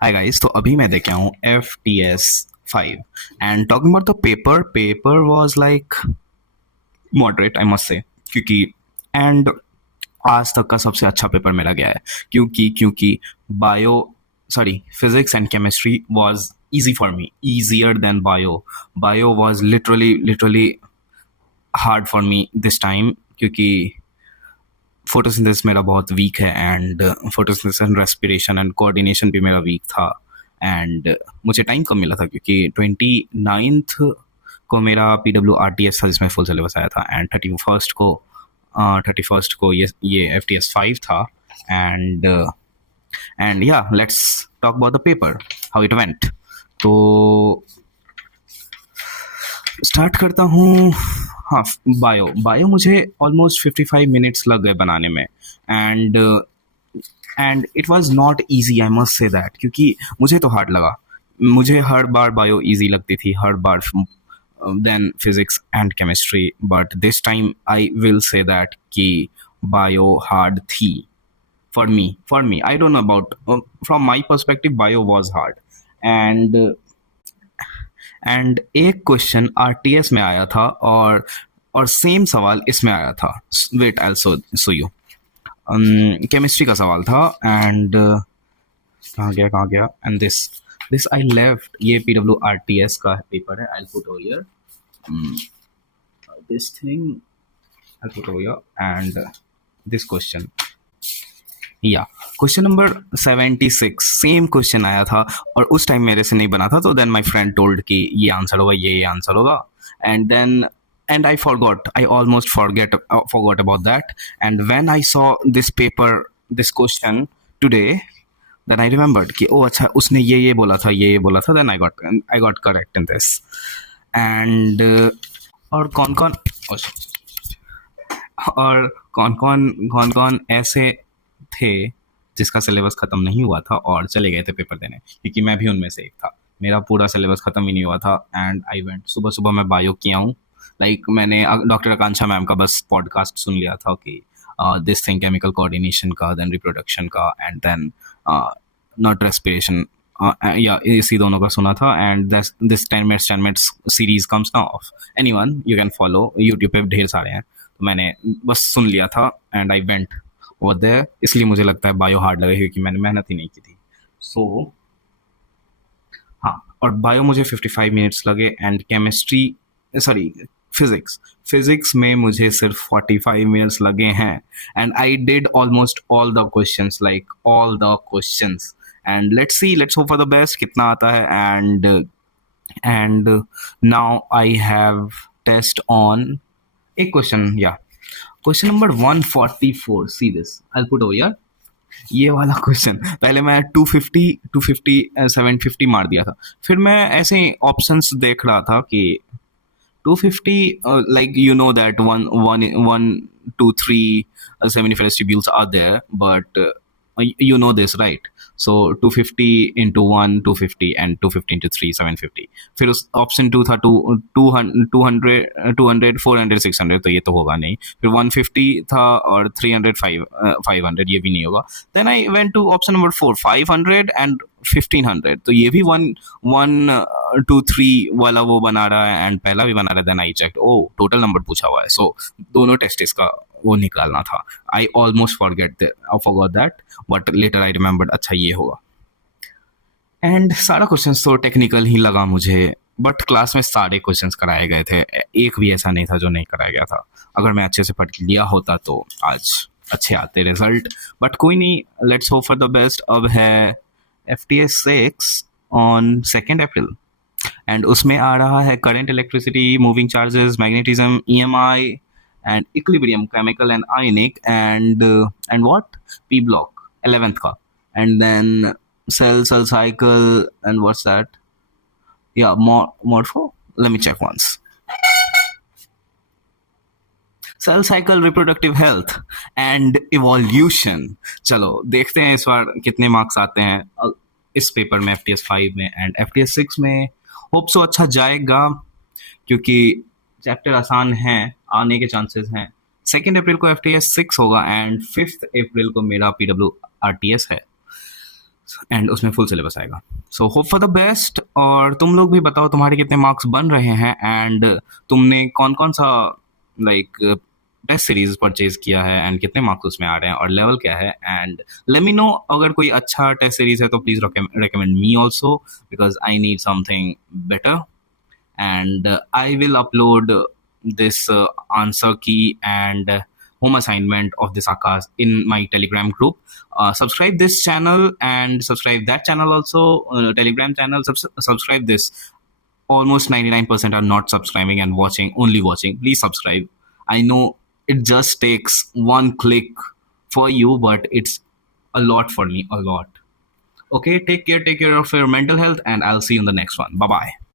Hi guys, तो अभी मैं देख आया हूँ FTS 5 and talking about the paper was like moderate I must say, क्योंकि एंड आज तक का सबसे अच्छा पेपर मेरा गया है। क्योंकि bio sorry physics and chemistry was easy for me, easier than bio was literally hard for me this time, क्योंकि फोटोसिंथेसिस मेरा बहुत वीक है and photosynthesis and respiration and coordination भी मेरा वीक था। एंड मुझे टाइम कम मिला था क्योंकि 29th को मेरा PWRTS था जिसमें फुल सिलेबस आया था, एंड 31st को ये FTS 5 था। एंड या let's talk about the paper, how it went. तो स्टार्ट करता हूँ। हाँ, बायो मुझे ऑलमोस्ट 55 मिनट्स लग गए बनाने में। And it was not easy, I must say that, क्योंकि मुझे तो हार्ड लगा। मुझे हर बार बायो इजी लगती थी, हर बार then physics and chemistry, but this time I will say that कि बायो हार्ड थी for me I don't know about, from my perspective bio was hard. And एक क्वेश्चन RTS में आया था और सेम सवाल इसमें आया था। Wait I show you. Chemistry का सवाल था एंड कहाँ गया एंड दिस आई लेफ्ट। ये PWRTS का पेपर है, I put over here this thing, I put over here and this question, या क्वेश्चन नंबर 76 सेम क्वेश्चन आया था और उस टाइम मेरे से नहीं बना था। तो देन माय फ्रेंड टोल्ड कि ये आंसर होगा, ये आंसर होगा। And I forgot, I almost forgot about that. And when I saw this paper, this question today, then I remembered कि ओ अच्छा, उसने ये बोला था, ये बोला था। Then I got correct in this. And और कौन कौन ऐसे थे जिसका सिलेबस खत्म नहीं हुआ था और चले गए थे पेपर देने, क्योंकि मैं भी उनमें से एक था। मेरा पूरा सिलेबस खत्म ही नहीं हुआ था एंड आई वेंट। सुबह सुबह मैं बायो किया हूँ, लाइक मैंने डॉक्टर आकांक्षा मैम का बस पॉडकास्ट सुन लिया था कि दिस थिंग, केमिकल कोऑर्डिनेशन का, देन रिप्रोडक्शन का, एंड देन नॉट रेस्पिरेशन, या इसी दोनों का सुना था। And this 10 minutes series comes now of anyone, you can follow, YouTube पे ढेर सारे हैं। तो मैंने बस सुन लिया था and I went over there. इसलिए मुझे लगता है बायो हार्ड लगा क्योंकि मैंने मेहनत ही नहीं की थी। सो हाँ, और बायो मुझे 55 मिनट्स लगे एंड केमिस्ट्री सॉरी फिजिक्स में मुझे सिर्फ 45 मिनट्स लगे हैं। And I did almost all the questions, like all the questions. And let's hope for the best कितना आता है। And now I have test on एक क्वेश्चन, या question number 144। See this, I put over here. ये वाला question पहले मैं 250 750 मार दिया था। फिर मैं ऐसे ऑप्शंस देख रहा था कि 250, like you know that 1 2 3 semi vestibules are there, but you know this, right? So 250 into 1 250 and 250 into 3 750। फिर उस ऑप्शन 2 था 200 400 600, तो ये तो होगा नहीं। फिर 150 था और 300 500, ये भी नहीं होगा। Then I went to option number 4 500 and 1500, तो ये भी 1 1 2 3 वाला वो बना रहा है एंड पहला भी बना रहा है। देन आई चेक, ओ टोटल नंबर पूछा हुआ है, सो दोनों टेस्ट इसका वो निकालना था। आई almost forgot that, but later I remembered, अच्छा ये होगा। एंड सारा क्वेश्चंस तो टेक्निकल ही लगा मुझे, बट क्लास में सारे क्वेश्चंस कराए गए थे, एक भी ऐसा नहीं था जो नहीं कराया गया था। अगर मैं अच्छे से पढ़ लिया होता तो आज अच्छे आते रिजल्ट, बट कोई नहीं, let's hope for the best. अब है FTS 6 ऑन 2 अप्रैल एंड उसमें आ रहा है current, electricity, moving charges, magnetism, EMI and equilibrium, chemical and ionic, and what P block 11th का, and then cell cycle, and what's that? Yeah, morpho. Let me check once. Cell cycle, reproductive health and evolution. चलो देखते हैं इस बार कितने marks आते हैं इस paper में, FTS 5 में एंड FTS 6 में। होप सो अच्छा जाएगा क्योंकि चैप्टर आसान है, आने के चांसेस हैं। 2 अप्रैल को FTS 6 होगा एंड 5 अप्रैल को मेरा PWRTS है। एंड उसमें फुल सिलेबस आएगा। So hope for the best. और तुम लोग भी बताओ तुम्हारे कितने मार्क्स बन रहे हैं, एंड तुमने कौन कौन सा लाइक टेस्ट सीरीज परचेज किया है एंड कितने मार्क्स उसमें आ रहे हैं और लेवल क्या है। एंड लेट मी नो, अगर कोई अच्छा टेस्ट सीरीज है तो please recommend me also, because I need something better. And I will upload this answer key and home assignment of this Akash in my Telegram group. Subscribe this channel and subscribe that channel also, Telegram channel. Subscribe this. Almost 99% are not subscribing and watching, only watching. Please subscribe. I know it just takes one click for you, but it's a lot for me, a lot. Okay, take care of your mental health, and I'll see you in the next one. Bye bye.